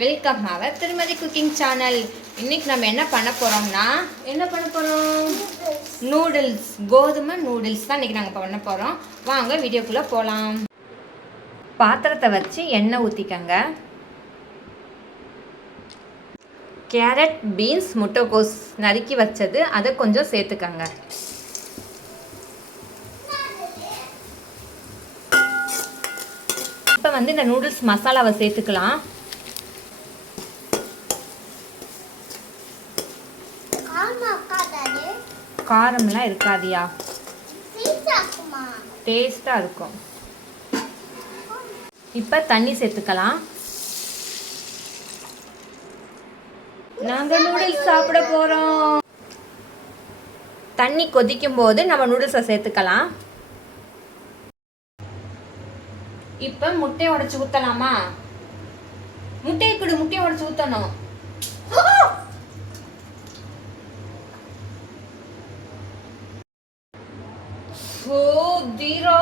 Welcome அவர் திருமதி cooking channel இன்னைக்கு நம்ம என்ன பண்ண போறோம்னா என்ன பண்ண போறோம்? நூடுல்ஸ் கோதுமை நூடுல்ஸ் தான் இன்னைக்கு நாங்கள் பண்ண போறோம். வாங்க வீடியோக்குள்ள போகலாம் பாத்திரத்தை வச்சு எண்ணெய் ஊற்றிக்கங்க கேரட் பீன்ஸ் முட்டைக்கோஸ் நறுக்கி வச்சது அதை கொஞ்சம் சேர்த்துக்கங்க. இப்போ வந்து இந்த நூடுல்ஸ் மசாலாவை சேர்த்துக்கலாம். காரம்லாம் இருக்காதியா? டேஸ்ட்டாக இருக்கும்? இப்போ தண்ணி சேர்த்துக்கலாம். நாங்கள் நூடுல்ஸ் சாப்பிட போகிறோம் தண்ணி கொதிக்கும் போது நம்ம நூடுல்ஸை சேர்த்துக்கலாம். இப்போ முட்டையை உடைச்சு ஊற்றலாமா முட்டையை கொடு முட்டையை உடைச்சு ஊற்றணும் தீரோ.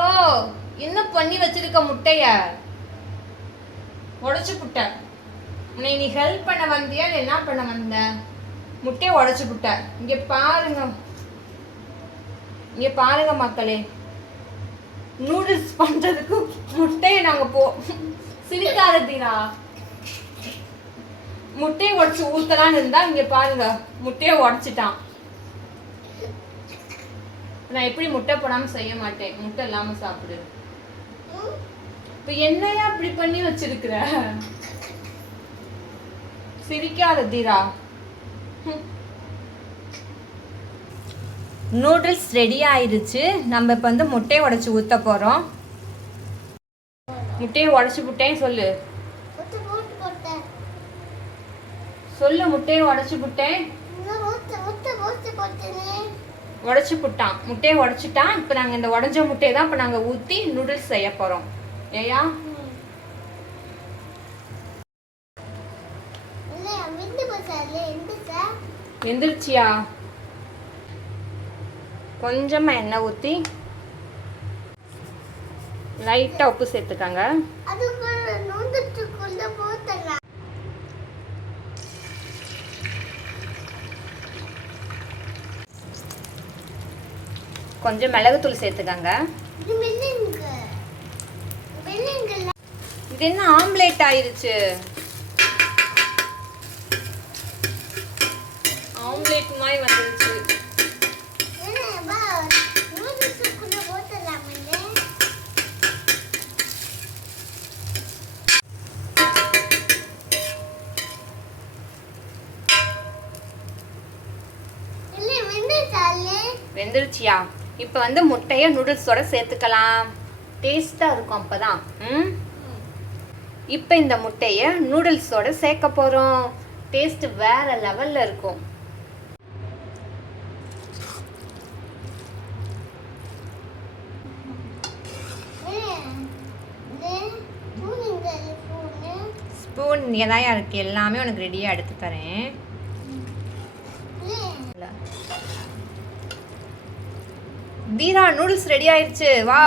என்ன பண்ணி வச்சிருக்க முட்டைய? உடைச்சு புட்ட. உன்னை நீ ஹெல்ப் பண்ண வந்தியா என்ன பண்ண வந்த? முட்டையை உடைச்சு புட்ட. இங்க பாருங்க. இங்க பாருங்க மக்களே. நூடுல்ஸ் பண்றதுக்கு முட்டையை நாங்க போ சிரிக்காத தீரா. முட்டையை உடைச்சு ஊத்தலான்னு இருந்தா இங்க பாருங்க. முட்டையை உடைச்சிட்டான். நான் எப்படி முட்டை போடாம செய்ய மாட்டேன்? முட்டை இல்லாம சாப்பிடு. இப்ப என்னையா இப்படி பண்ணி வச்சிருக்கிற? சிரிக்காத தீரா. நூடுல்ஸ் ரெடி ஆயிருச்சு. நம்ம இப்போ வந்து முட்டையை உடைச்சு ஊத்த போறோம். முட்டையை உடைச்சு புட்டேன் சொல்லு. சொல்லு முட்டையை உடைச்சு புட்டேன் உடைச்சு புட்டான். முட்டையை உடைச்சிட்டான். இப்போ நாங்கள் இந்த உடைஞ்ச முட்டையை தான் இப்போ நாங்கள் ஊற்றி நூடுல்ஸ் செய்ய போகிறோம் ஏயா? எந்திரிச்சியா? கொஞ்சமாக எண்ணெய் ஊற்றி லைட்டாக உப்பு சேர்த்துக்கங்க. கொஞ்சம் மிளகுத்தூள் சேர்த்துக்கங்க. இது என்ன ஆம்லேட் ஆயிருச்சு? ஆம்லேட் மாதிரி வந்துருச்சு. வெந்துருச்சியா? இப்போ வந்து முட்டையை நூடுல்ஸோட சேர்த்துக்கலாம். டேஸ்ட்டாக இருக்கும் அப்போ தான் ம்? இப்போ இந்த முட்டையை நூடுல்ஸோட சேர்க்க போகிறோம் டேஸ்ட் வேற லெவலில் இருக்கும். ஸ்பூன் ஏதாயா இருக்கு எல்லாமே உனக்கு ரெடியாக எடுத்து தரேன். தீரா நூடுல்ஸ் ரெடி ஆயிருச்சு. வா.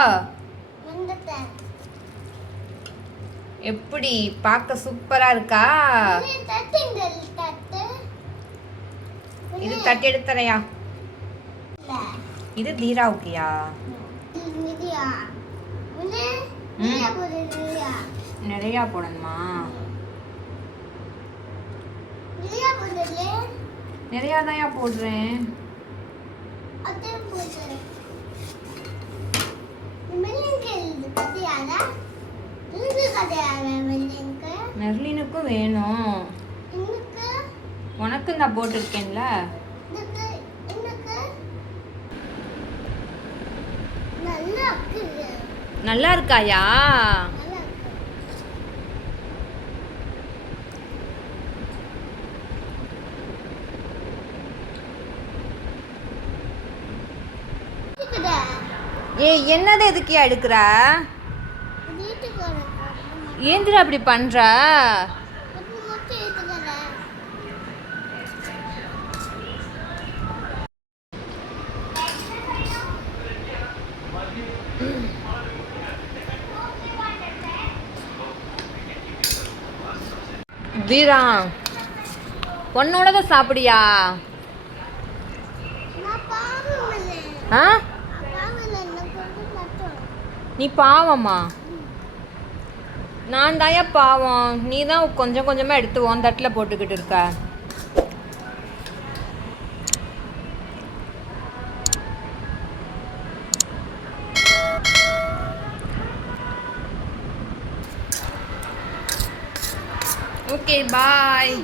எப்படி? பார்க்க சூப்பரா இருக்கா? இது தட்டி எடுத்துறையா? இது தீராவுக்குயா நிறையா போடணுமா? நிறையா தான்யா போடுறேன். மெர்லினுக்கும் வேணும். உனக்கு நான் போட்டிருக்கேன்ல? நல்லா இருக்காயா? ஏய் என்னது எதுக்கியா எடுக்கிற. ஏந்திரா அப்படி இருக்குதாடா? வீரா உன்னோட தான் சாப்பிடியா? ஆ? நீ பாவமா? நான் தாயா பாவம். நீ தான் கொஞ்சம் கொஞ்சமாக எடுத்து உன் தட்டில் போட்டுக்கிட்டு இருக்க. Okay bye